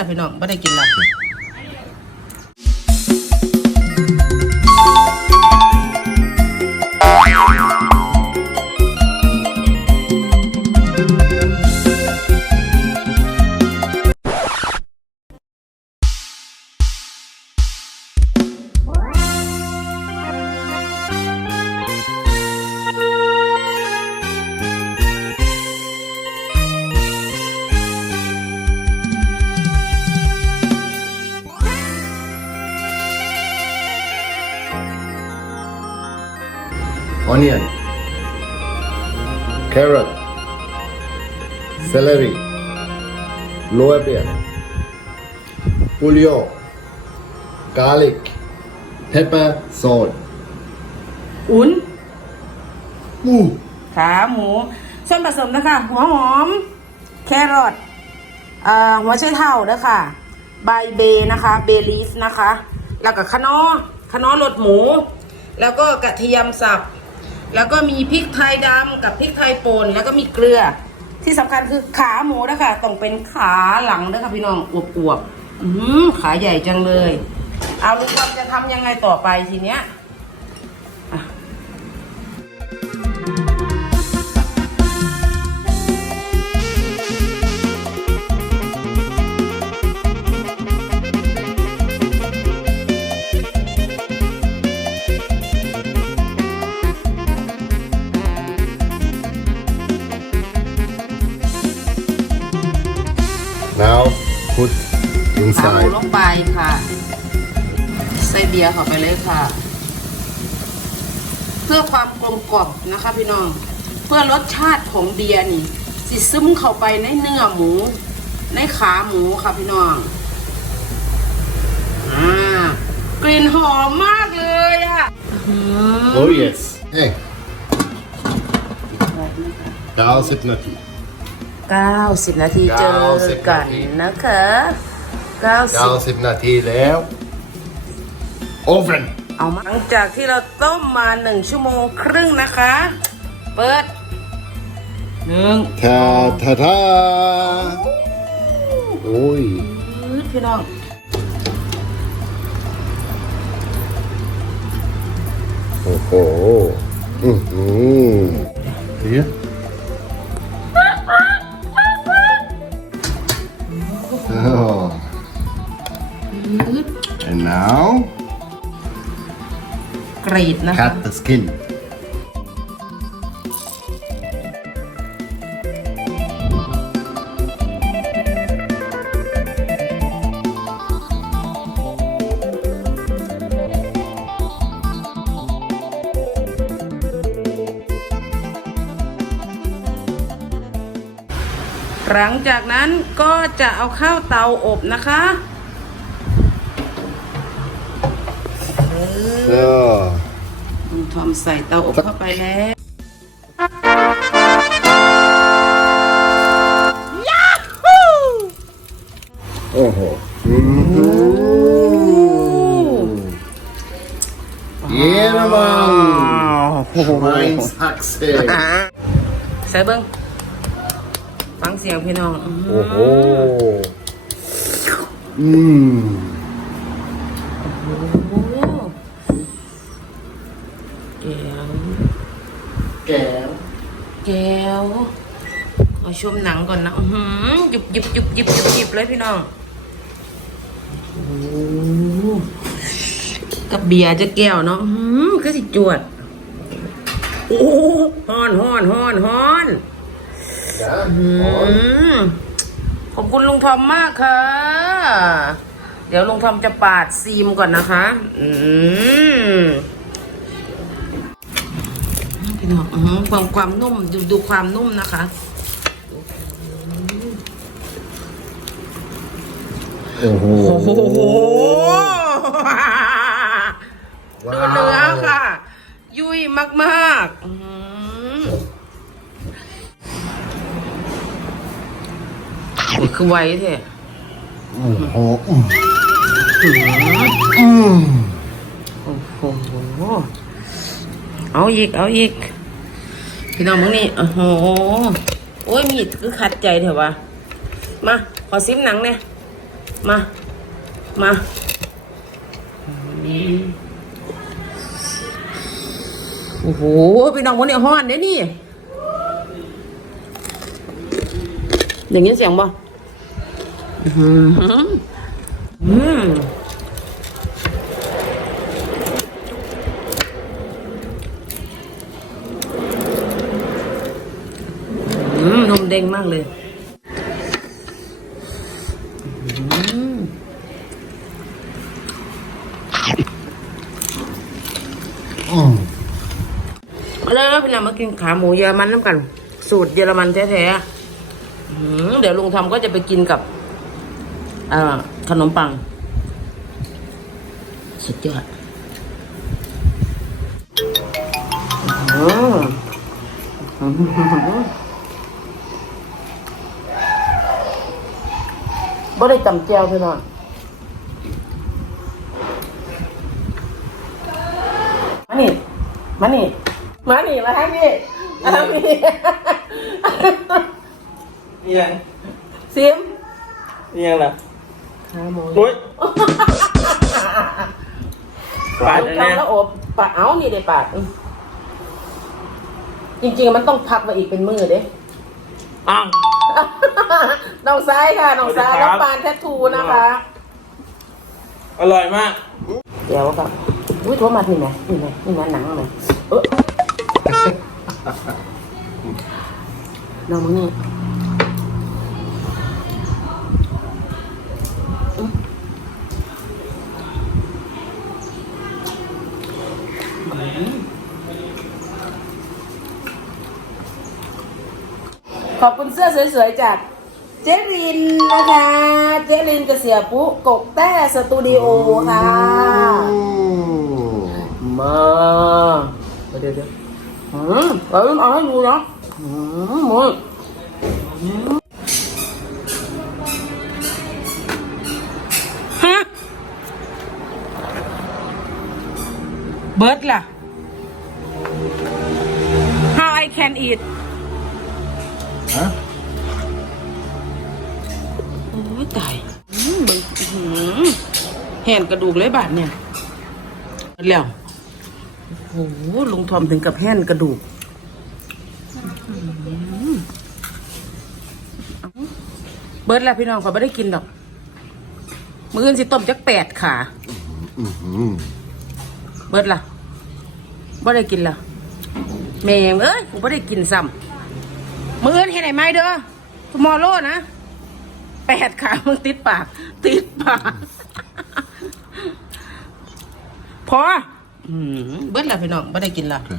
ล่ะพี่น้องไม่ได้กินแล้ว onion, carrot, celery, lower beer, pulio, garlic, pepper, salt. อุ่น Ooh. ขาหมู ส่วนผสมนะคะ หัวหอม แครอทเอ่อหัวไชเท้าเด้อค่ะ ใบเบนะคะ เบลีฟนะคะ แล้วก็คะน้อคะน้อรสหมู แล้วก็กระเทียมสับ แล้วก็มีพริกไทยดำกับพริกไทยป่นแล้วก็มีเกลือ ที่สำคัญคือขาหมูนะคะต้องเป็นขาหลังนะคะพี่น้องอวบๆอืมขาใหญ่จังเลย เอาลุงความจะทำยังไงต่อไปทีเนี้ย Now put ขาหมู inside. ลงไปค่ะ ใส่เบียร์เข้าไปเลยค่ะ เพื่อความกลมกล่อมนะคะพี่น้อง เพื่อรสชาติของเบียร์นี่สิซึมเข้าไปในเนื้อหมู ในขาหมูค่ะพี่น้องอ่ากลิ่นหอมมากเลยอะอื้อ Oh yes. Hey, หือ90 nati. 90 นาทีเจอ90กันนาทีนะคะ90 90 nati แล้ว Oven. เอามาหลังจากที่เราต้มมาหนึ่งชั่วโมงครึ่งนะคะ เปิดหนึ่ง Ta ta ta. Oj. อืดพี่น้องโอ้โหอือหือเฮีย Oh. รีดนะคะ cut the skin. หลังจากนั้นก็จะเอาเข้าเตาอบนะคะ So ลุงทอมใส่เตาอบเข้าไปแล้วโอ้โหเยี่ยมมากไม่สักเซใส่เบิ้งฟังเสียงพี่น้องอื้อหืโอ้โหอืมโอ้แก้ว แก้ว แก้วเอาชมหนังก่อนนะหือหยิบหยิบหยิบหยิบหยิบหยิบเลยพี่น้องโอ้กับเบียร์จะแก้วเนาะหือก็สิจวดโอ้ฮอนฮอนฮอนฮอนจ้าอืมขอบคุณลุงทอมมากค่ะ เดี๋ยวลุงทอมจะปาดซีมก่อนนะคะ อืม พี่น้องอื้อหือความความนุ่มดูดูความนุ่มนะคะ โอ้โหโอ้โหว้าวดูเนื้อค่ะ ยุ่ยมากๆอื้อหือโอ้ยคือไวเท่โอ้โหอืมอืม โอ้โห เอาอีก เอาอีก พี่น้องมึงนี่โอ้โหโอ้ยมีดคือขัดใจเถอะวะมา ขอซิมหนังเนี่ยมา มาโอ้โหพี่น้องวันนี้ห้อนเด้นี่อย่างนี้เสียงบ่อื้อหืออืมอืมนม เด้งมากเลยอืมมาเลยพี่น้องมากินขาหมูเยอรมันน้ำกัน สูตรเยอรมันแท้ๆเดี๋ยวลุงทอมก็จะไปกินกับอขนมปัง สุดยอดอื้อหือ บ่ได้จำแจวพี่น้องมานี่ มานี่ มานี่มาทางนี้มาทางนี้นี่ยังซิมนี่ยังล่ะขาหมูโอ้ยปาดทำแล้วอบปาดเอานี่เด้ปาดอืมจริงๆมันต้องพักมาอีกเป็นมือเด้อ้าว น้องซ้ายค่ะน้องซ้ายสวัสดีครัน้อบงปานแททูนะคะ อร่อยมาก เดี๋ยวกับอุ้ยโทรมาที่ไหนนี่ไหนนี่ไหนหนังไหนเออน้องมึงนี่ ขอบคุณเสื้อสวยๆจากเจรินนะคะ เจรินกระเสียปุ๊กกแต้สตูดิโอค่ะ มาเดี๋ยวเดี๋ยวอืมเอาเอาให้ดูนะอืมมึงฮะเบิร์ดล่ะ How I can eat ตายเบิ่งแห่นกระดูกเลยบาดเนี่ยแล้วโอ้โหลุงทอมถึงกับแห่นกระดูกเบิร์ดแล้วพี่น้องเขาไม่ได้กินดอก มื้ออื่นสิต้มจักแปดขาเบิร์ดล่ะบ่ได้กินล่ะแม่งเอ้ยกูบ่ได้กินซ้ำมื้ออื่นเฮ็ดให้ไหมเด้อทุมอโลนะ แปดขามึงติดปาก ติดปากพออืมเบิดล่ะพี่น้องบ่ได้กินล่ะโอเค